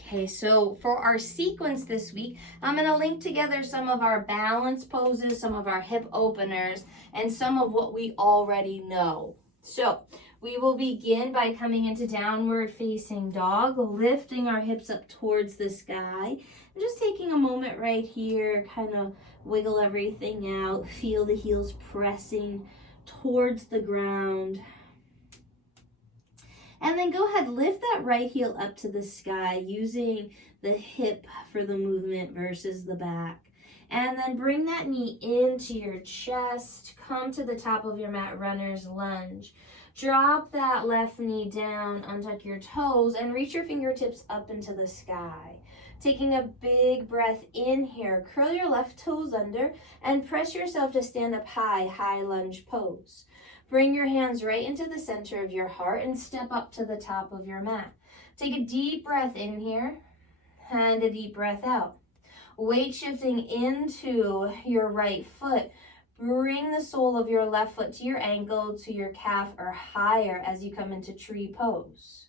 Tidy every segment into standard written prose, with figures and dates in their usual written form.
Okay, so for our sequence this week, I'm going to link together some of our balance poses, some of our hip openers, and some of what we already know. So we will begin by coming into downward facing dog, lifting our hips up towards the sky, and just taking a moment right here, kind of wiggle everything out, feel the heels pressing towards the ground. And then go ahead, lift that right heel up to the sky using the hip for the movement versus the back. And then bring that knee into your chest. Come to the top of your mat, runner's lunge. Drop that left knee down, untuck your toes, and reach your fingertips up into the sky. Taking a big breath in here, curl your left toes under and press yourself to stand up high, high lunge pose. Bring your hands right into the center of your heart and step up to the top of your mat. Take a deep breath in here and a deep breath out. Weight shifting into your right foot. Bring the sole of your left foot to your ankle, to your calf, or higher as you come into tree pose.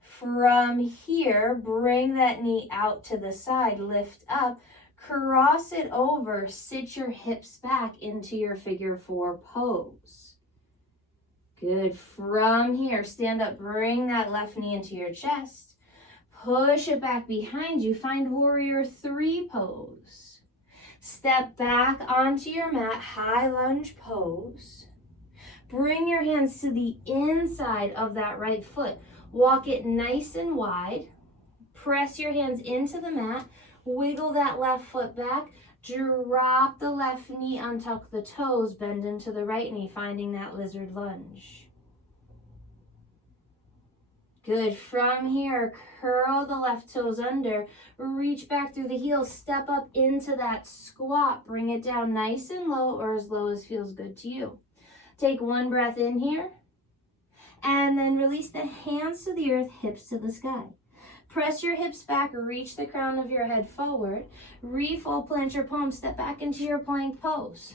From here, bring that knee out to the side, lift up, cross it over, sit your hips back into your figure four pose. Good. From here, stand up, bring that left knee into your chest. Push it back behind you. Find warrior three pose. Step back onto your mat, high lunge pose. Bring your hands to the inside of that right foot. Walk it nice and wide. Press your hands into the mat. Wiggle that left foot back. Drop the left knee, untuck the toes, bend into the right knee, finding that lizard lunge. Good. From here, curl the left toes under, reach back through the heels, step up into that squat, bring it down nice and low or as low as feels good to you. Take one breath in here, and then release the hands to the earth, hips to the sky. Press your hips back, reach the crown of your head forward. Refold, plant your palms, step back into your plank pose.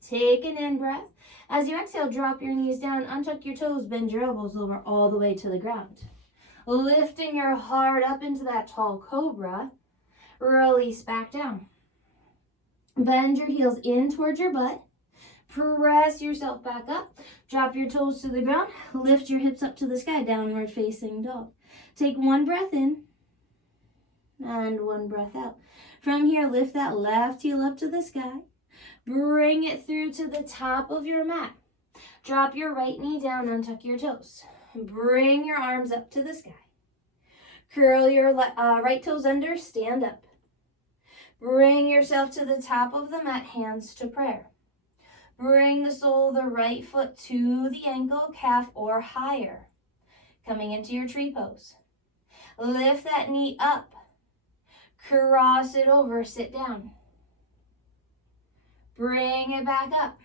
Take an in-breath. As you exhale, drop your knees down, untuck your toes, bend your elbows lower all the way to the ground. Lifting your heart up into that tall cobra. Release back down. Bend your heels in towards your butt. Press yourself back up. Drop your toes to the ground. Lift your hips up to the sky, downward facing dog. Take one breath in and one breath out. From here, lift that left heel up to the sky. Bring it through to the top of your mat. Drop your right knee down, untuck your toes. Bring your arms up to the sky. Curl your right toes under, stand up. Bring yourself to the top of the mat, hands to prayer. Bring the sole of the right foot to the ankle, calf, or higher. Coming into your tree pose. Lift that knee up. Cross it over, sit down. Bring it back up.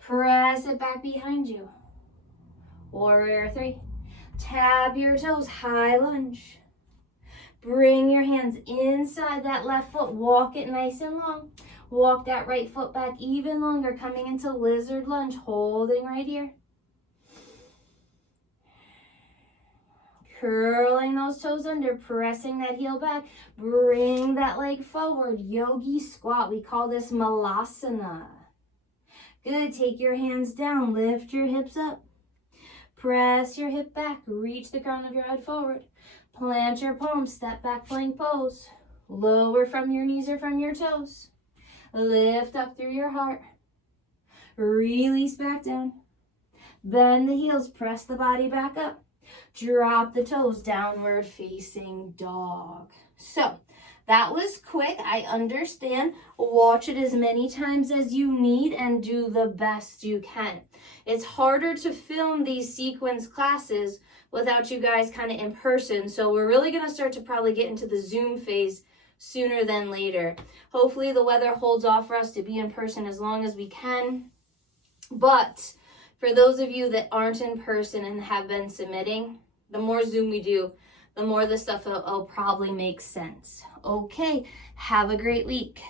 Press it back behind you. Warrior three. Tap your toes, high lunge. Bring your hands inside that left foot. Walk it nice and long. Walk that right foot back even longer, coming into lizard lunge, holding right here. Curling those toes under, pressing that heel back. Bring that leg forward, yogi squat. We call this malasana. Good, take your hands down, lift your hips up. Press your hip back, reach the crown of your head forward. Plant your palms, step back plank pose. Lower from your knees or from your toes. Lift up through your heart. Release back down. Bend the heels, press the body back up. Drop the toes, downward facing dog. So that was quick. I understand. Watch it as many times as you need and do the best you can. It's harder to film these sequence classes without you guys kind of in person. So we're really going to start to probably get into the Zoom phase sooner than later. Hopefully the weather holds off for us to be in person as long as we can. But for those of you that aren't in person and have been submitting, the more Zoom we do, the more the stuff will probably make sense. Okay, have a great week.